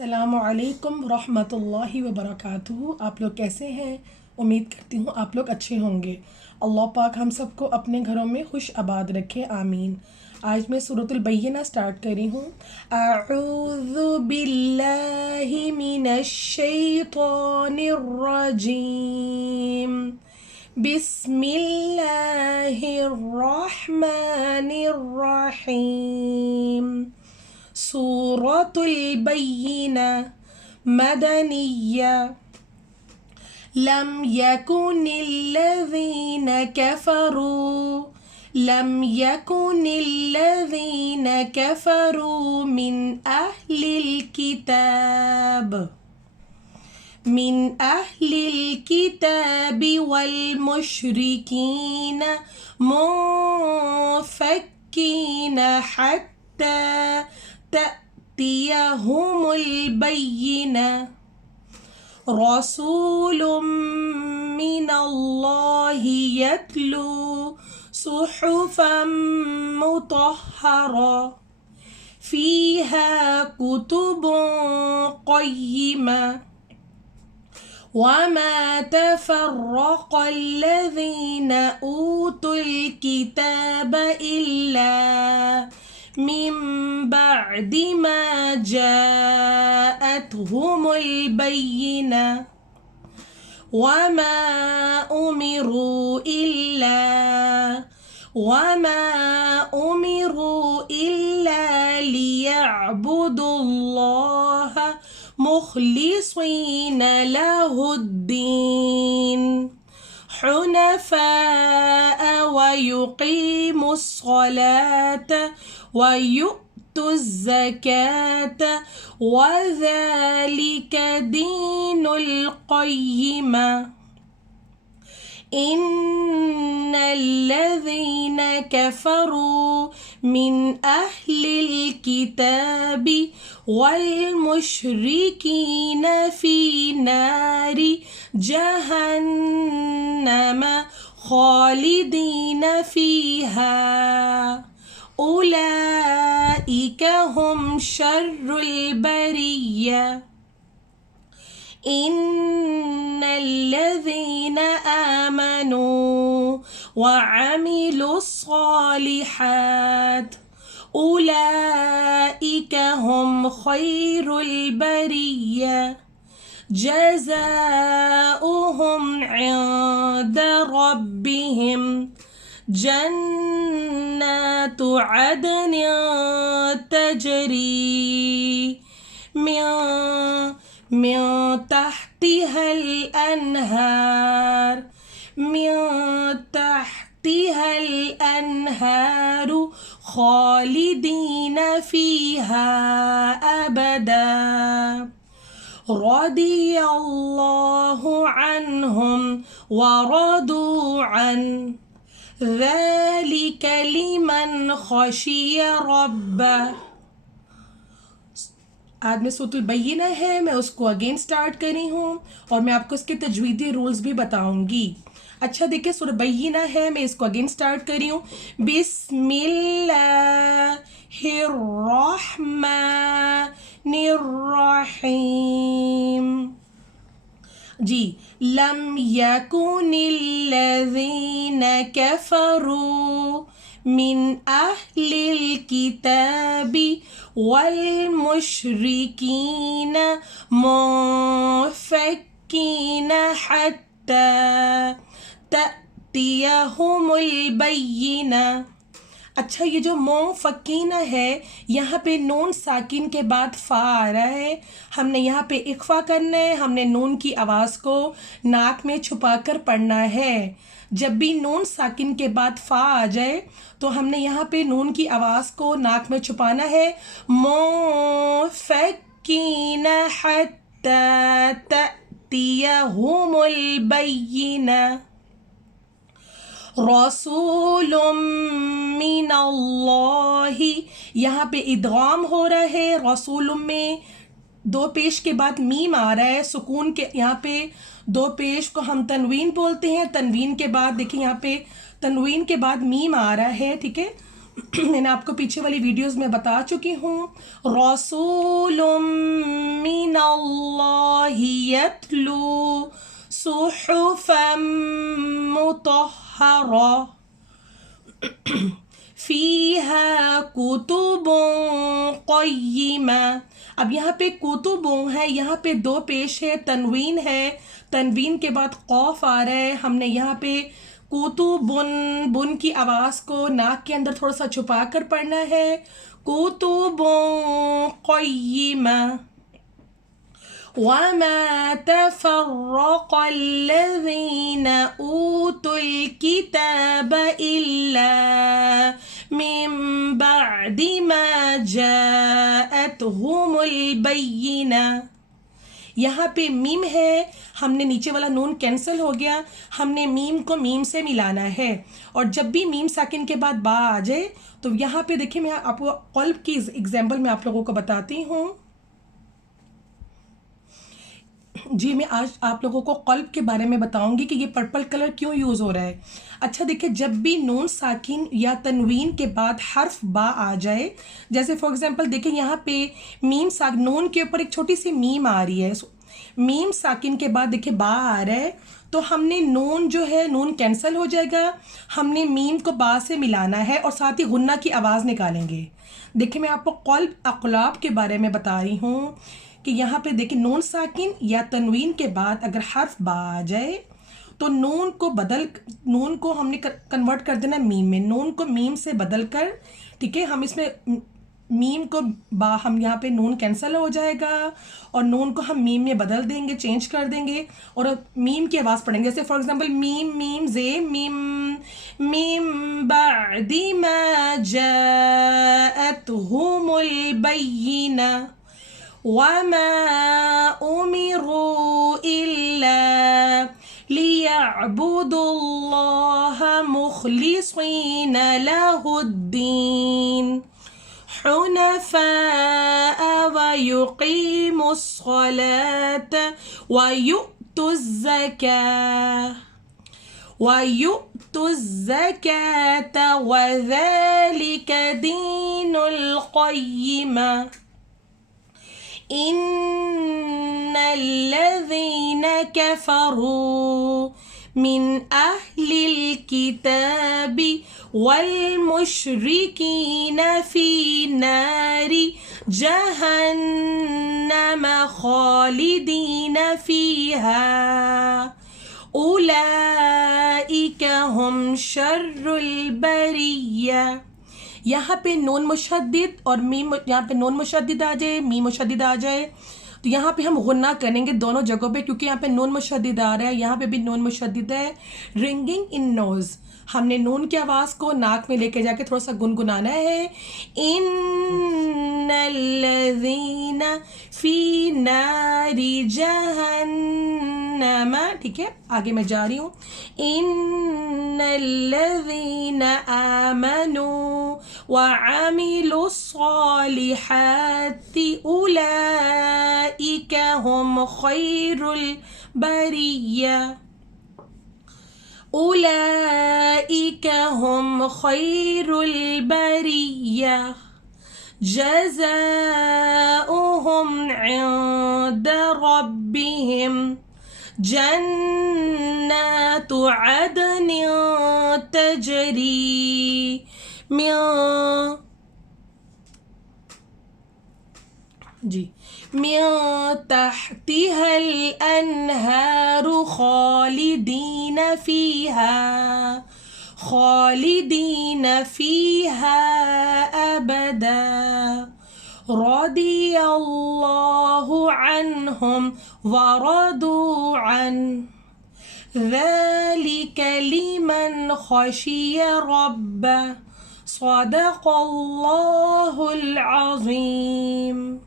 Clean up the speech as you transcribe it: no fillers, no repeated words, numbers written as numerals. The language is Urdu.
السلام علیکم ورحمۃ اللہ وبرکاتہ۔ آپ لوگ کیسے ہیں؟ امید کرتی ہوں آپ لوگ اچھے ہوں گے۔ اللہ پاک ہم سب کو اپنے گھروں میں خوش آباد رکھے، آمین۔ آج میں سورۃ البینہ سٹارٹ کر رہی ہوں۔ اعوذ باللہ من الشیطان الرجیم، بسم اللہ الرحمن الرحیم۔ سورۃ البینہ مدنیہ۔ لم يكن الذين كفروا من أهل الكتاب والمشركين منفكين حتى تأتيهم البينة، رسول من الله يتلو صحفا مطهرة فيها كتب قيمة، وما تفرق الذين أوتوا الكتاب إلا من بعد ما جاءتهم البينة، وما أمروا إلا ليعبدوا الله مخلصين له الدين حنفاء ويقيموا الصلاة ويؤتوا الزكاة وذلك دين القيمة، إن الذين كفروا من أهل الكتاب والمشركين في نار جهنم خالدين فيها، أولئك هم شر البرية، إن الذين آمنوا وعملوا الصالحات أولئك هم خير البرية، جزاؤهم عند ربهم جنات عدن تجري من تحتها الأنهار خالدين فيها أبدا، رضي الله عنهم ورضوا عنه، ذلك لمن خشي ربه۔ آج میں سورۃ البینہ ہے، میں اس کو اگین سٹارٹ کری ہوں اور میں آپ کو اس کے تجویدی رولز بھی بتاؤں گی۔ اچھا دیکھیں، سورۃ البینہ ہے، میں اس کو اگین سٹارٹ کری ہوں۔ بسم اللہ الرحمن الرحیم۔ جی، لم یکن الذین کفروا من اہل الکتاب والمشرکین منفکین حتی تأتیہم البینہ۔ اچھا، یہ جو منفکین ہے، یہاں پہ نون ساکن کے بعد فا آ رہا ہے، ہم نے یہاں پہ اخفا کرنا ہے، ہم نے نون کی آواز کو ناک میں چھپا کر پڑھنا ہے۔ جب بھی نون ساکن کے بعد فا آ جائے تو ہم نے یہاں پہ نون کی آواز کو ناک میں چھپانا ہے۔ منفکین حتی تأتیہم البینہ، رسول من اللہ، یہاں پہ ادغام ہو رہا ہے، رسول میں دو پیش کے بعد میم آ رہا ہے، سکون کے یہاں پہ دو پیش کو ہم تنوین بولتے ہیں، تنوین کے بعد دیکھیں یہاں پہ تنوین کے بعد میم آ رہا ہے، ٹھیک ہے۔ میں نے آپ کو پیچھے والی ویڈیوز میں بتا چکی ہوں۔ رسول اللہ یتلو صحفا مطہرہ فیہا کتب قیمہ. اب یہاں پہ کتب ہے، یہاں پہ دو پیش ہے، تنوین ہے، تنوین کے بعد قوف آ رہا ہے. ہم نے یہاں پہ کتبن، بن کی آواز کو ناک کے اندر تھوڑا سا چھپا کر پڑھنا ہے. کتب قیمہ. وَمَا تَفَرَّقَ الَّذِينَ أُوتُوا الْكِتَابَ إِلَّا مِن بَعْدِ مَا جَاءَتْهُمُ الْبَيِّنَةُ. یہاں پہ میم ہے، ہم نے نیچے والا نون کینسل ہو گیا، ہم نے میم کو میم سے ملانا ہے. اور جب بھی میم ساکن کے بعد با آ جائے تو یہاں پہ دیکھیں، میں آپ کو قلب کی اگزامپل میں آپ لوگوں کو بتاتی ہوں. جی میں آج آپ لوگوں کو قلب کے بارے میں بتاؤں گی کہ یہ پرپل کلر کیوں یوز ہو رہا ہے. اچھا دیکھیں، جب بھی نون ساکن یا تنوین کے بعد حرف با آ جائے، جیسے فار ایگزامپل دیکھیں یہاں پہ میم ساکن، نون کے اوپر ایک چھوٹی سی میم آ رہی ہے، میم ساکن کے بعد دیکھیں با آ رہا ہے، تو ہم نے نون جو ہے نون کینسل ہو جائے گا، ہم نے میم کو با سے ملانا ہے اور ساتھ ہی غنہ کی آواز نکالیں گے. دیکھیں میں آپ کو قلب اقلاب کے بارے میں بتا رہی ہوں کہ یہاں پہ دیکھیں نون ساکن یا تنوین کے بعد اگر حرف با آ جائے تو نون کو ہم نے کنورٹ کر دینا میم میں، نون کو میم سے بدل کر، ٹھیک ہے، ہم اس میں میم کو با، ہم یہاں پہ نون کینسل ہو جائے گا اور نون کو ہم میم میں بدل دیں گے، چینج کر دیں گے اور میم کی آواز پڑھیں گے. جیسے فار ایگزامپل میم میم زے میم میم بعد ما جاءتهم البینہ وَمَا أُمِرُوا إِلَّا لِيَعْبُدُوا اللَّهَ مُخْلِصِينَ لَهُ الدِّينَ حُنَفَاءَ وَيُقِيمُوا الصَّلَاةَ وَيُؤْتُوا الزَّكَاةَ وَذَلِكَ دِينُ الْقَيِّمَةِ. إِنَّ الَّذِينَ كَفَرُوا مِنْ أَهْلِ الْكِتَابِ وَالْمُشْرِكِينَ فِي نَارِ جَهَنَّمَ خَالِدِينَ فِيهَا أُولَئِكَ هُمْ شَرُّ الْبَرِيَّةِ. یہاں پہ نون مشدد اور میم، یہاں پہ نون مشدد آ جائے، میم مشدد آ جائے تو یہاں پہ ہم غنہ کریں گے دونوں جگہوں پہ، کیونکہ یہاں پہ نون مشدد آ رہا ہے، یہاں پہ بھی نون مشدد ہے. رنگنگ ان نوز، ہم نے نون کی آواز کو ناک میں لے کے جا کے تھوڑا سا گنگنانا ہے. ان الذین فی نار جہنم، ٹھیک ہے آگے میں جا رہی ہوں. ان الذین آمنوا وعملوا الصالحات اولئک هم خیر البریہ أولئك هم خير البرية جزاؤهم عند ربهم جنات عدن تجري من تحتها الأنهار خالدين فيها أبدا رضي الله عنهم ورضوا عنه ذلك لمن خشي ربه صدق الله العظيم.